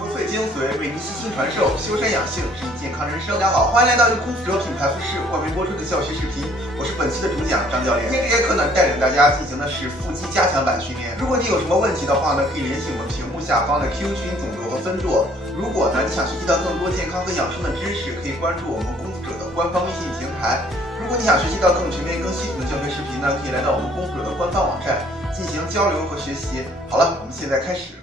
国粹精髓为您悉心传授，修身养性，致力健康人生。大家好，欢迎来到由空腹者品牌服饰冠名播出的教学视频，我是本期的主讲张教练。今天这节课呢，带领大家进行的是腹肌加强版训练。如果你有什么问题的话呢，可以联系我们屏幕下方的 QQ 群总座和分座。如果呢你想学习到更多健康和养生的知识，可以关注我们空腹者的官方微信平台。如果你想学习到更全面、更系统的教学视频呢，可以来到我们空腹者的官方网站进行交流和学习。好了，我们现在开始。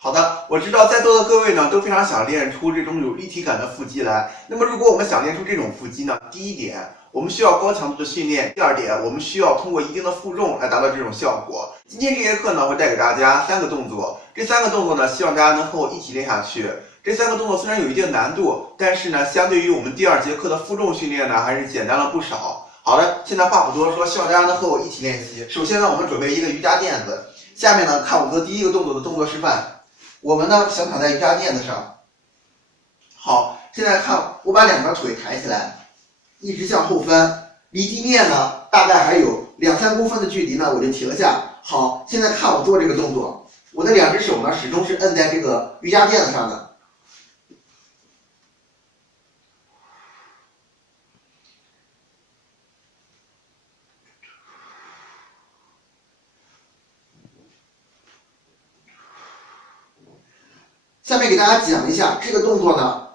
好的，我知道在座的各位呢都非常想练出这种有立体感的腹肌来。那么如果我们想练出这种腹肌呢，第一点，我们需要高强度的训练；第二点，我们需要通过一定的负重来达到这种效果。今天这节课呢，会带给大家3个动作，这3个动作呢，希望大家能和我一起练下去。这3个动作虽然有一定难度，但是呢，相对于我们第2节课的负重训练呢，还是简单了不少。好的，现在话不多说，希望大家能和我一起练习。首先呢，我们准备一个瑜伽垫子，下面呢，看我做第一个动作的动作示范。我们呢想躺在瑜伽垫子上，好，现在看我把2条腿抬起来，一直向后翻，离地面呢大概还有2-3公分的距离呢，我就停下。好，现在看我做这个动作，我的2只手呢始终是摁在这个瑜伽垫子上的。下面给大家讲一下这个动作呢，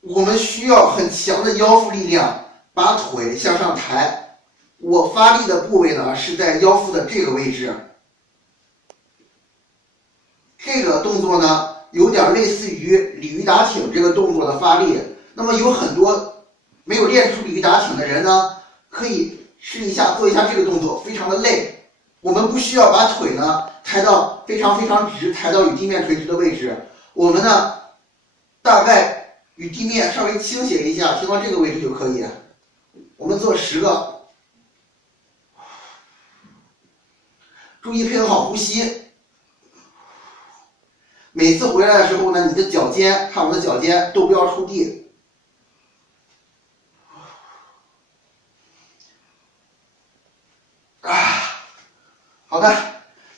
我们需要很强的腰腹力量，把腿向上抬。我发力的部位呢是在腰腹的这个位置。这个动作呢有点类似于鲤鱼打挺这个动作的发力。那么有很多没有练出鲤鱼打挺的人呢，可以试一下做一下这个动作，非常的累。我们不需要把腿呢抬到非常直，抬到与地面垂直的位置。我们呢，大概与地面稍微倾斜一下，停到这个位置就可以。我们做10个，注意配合好呼吸。每次回来的时候呢，你的脚尖，看我的脚尖都不要触地。好的，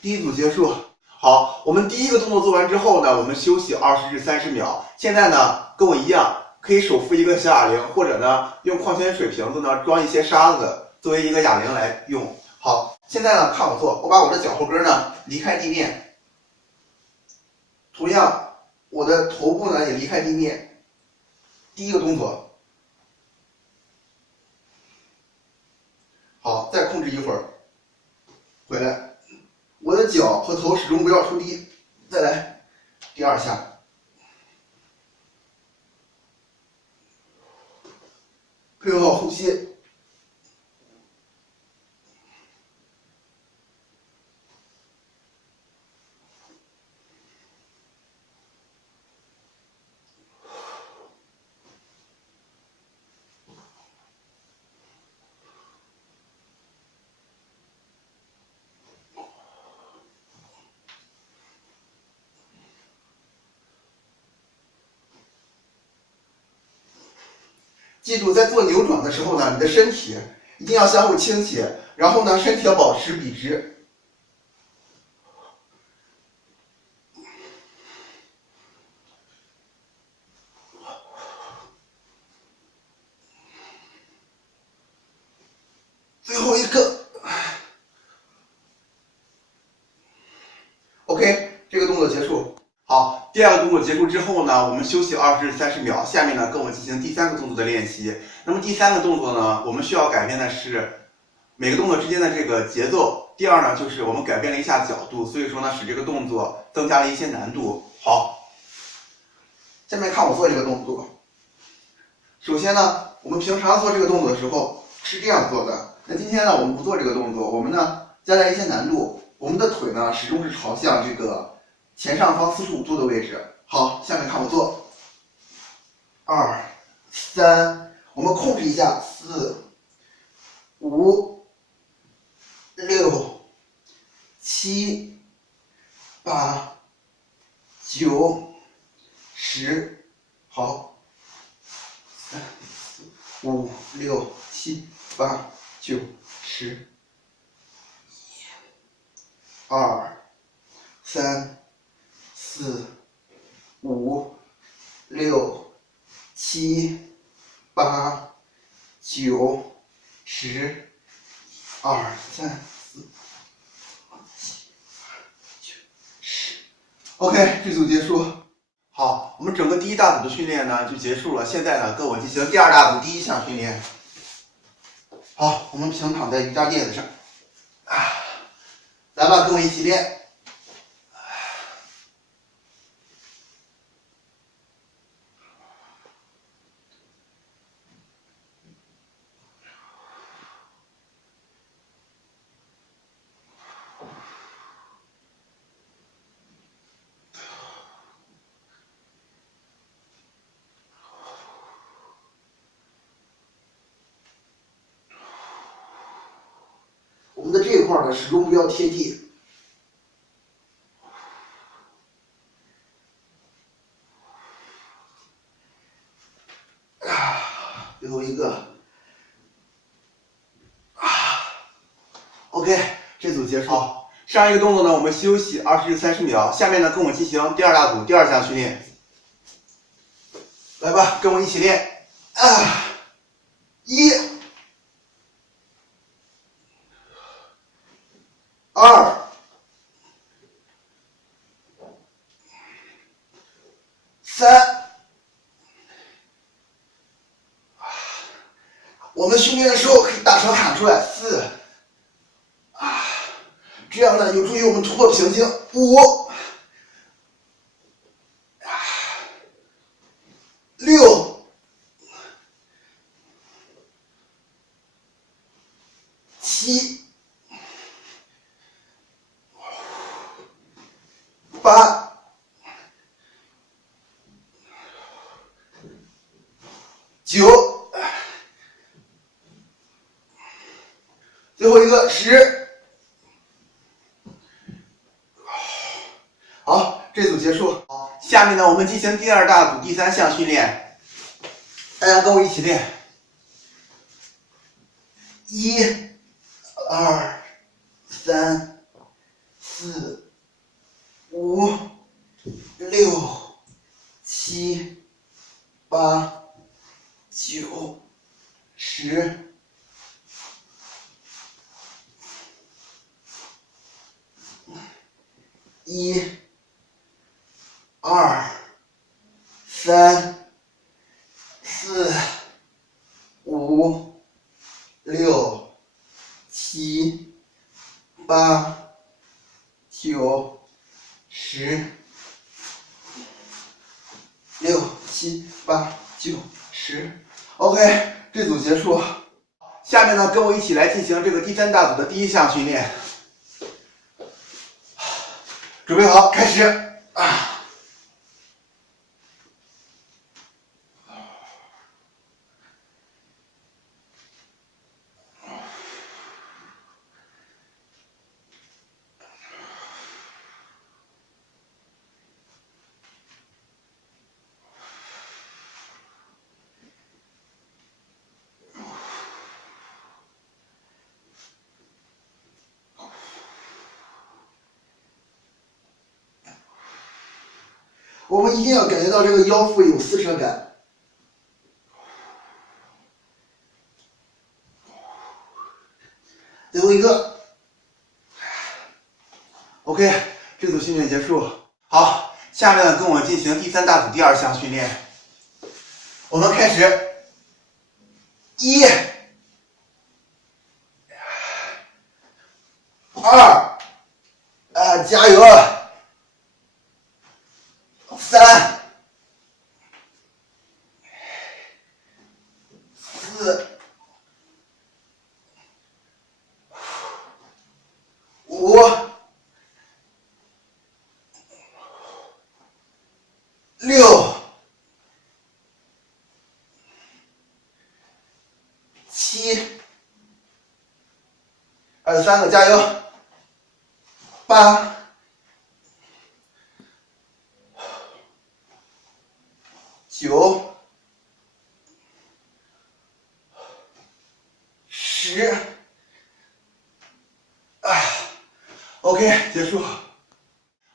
第一组结束。好，我们第一个动作做完之后呢，我们休息20至30秒。现在呢，跟我一样，可以手扶一个小哑铃，或者呢，用矿泉水瓶子呢装一些沙子，作为一个哑铃来用。好，现在呢，看我做，我把我的脚后跟呢离开地面，同样，我的头部呢也离开地面。第一个动作，好，再控制一会儿，回来。我的脚和头始终不要触地，再来第2下，配合好呼吸。记住，在做扭转的时候呢，你的身体一定要相互倾斜，然后呢，身体要保持笔直。最后一个 ，OK， 这个动作结束。好，第2个动作结束之后呢，我们休息20至30秒。下面呢，跟我进行第3个动作的练习。那么第3个动作呢，我们需要改变的是每个动作之间的这个节奏。第2呢，就是我们改变了一下角度，所以说呢，使这个动作增加了一些难度。好，下面看我做这个动作。首先呢，我们平常做这个动作的时候是这样做的。那今天呢，我们不做这个动作，我们呢加大一些难度。我们的腿呢始终是朝向这个前上方45度的位置。好，下面看我做。2、3，我们控制一下，4、5、6、7、8、9、10。好，3、4、5、6、7、8、9、10。2、3、4、OK， 这组结束。好，我们整个第一大组的训练呢就结束了。现在呢，跟我进行第二大组第一项训练。好，我们平躺在瑜伽垫子上，来吧，跟我一起练。我们的这一块呢，始终不要贴地。最后一个。OK， 这组结束。好，上一个动作呢，我们休息20至30秒。下面呢，跟我进行第二大组第二项训练。来吧，跟我一起练。1、2、3。我们训练的时候可以大声喊出来，4。这样呢，有助于我们突破瓶颈。5、6、7、8、9，最后一个10。好，这组结束。好，下面呢，我们进行第二大组第三项训练。大家跟我一起练。1、2、3、4、5、6、7、8、9、10。1、2、3、4、5、6、7、8、9、10。6、7、8、9、10。OK， 这组结束。下面呢，跟我一起来进行这个第三大组的第一项训练。准备好，开始。我们一定要感觉到这个腰腹有撕扯感。最后一个。OK， 这组训练结束。好，下面呢跟我进行第三大组第二项训练。我们开始。1、2，加油！3、4、5、6、7，3个加油！8、9、10。OK， 结束。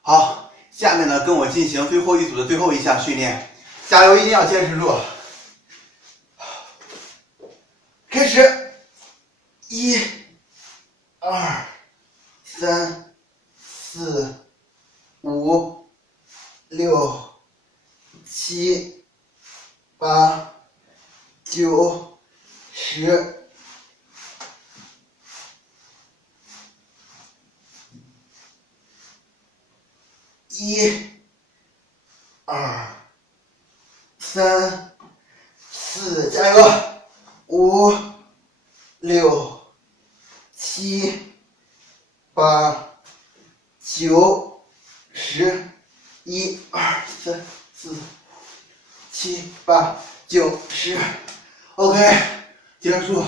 好，下面呢跟我进行最后一组的最后一项训练，加油，一定要坚持住。开始。1、2、3、4、5、6、7、8、9、10。1、2、3、4，加油！5、6、7、8、9、10，1、2、3、4、7、8、9、10。OK， 结束。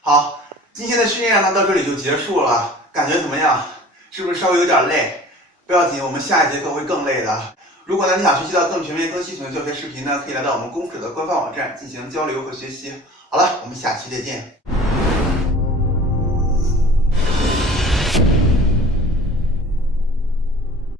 好，今天的训练呢到这里就结束了，感觉怎么样？是不是稍微有点累？不要紧，我们下一节课会更累的。如果呢你想学习到更全面、更系统的教学视频呢，可以来到我们公司的官方网站进行交流和学习。好了，我们下期再见。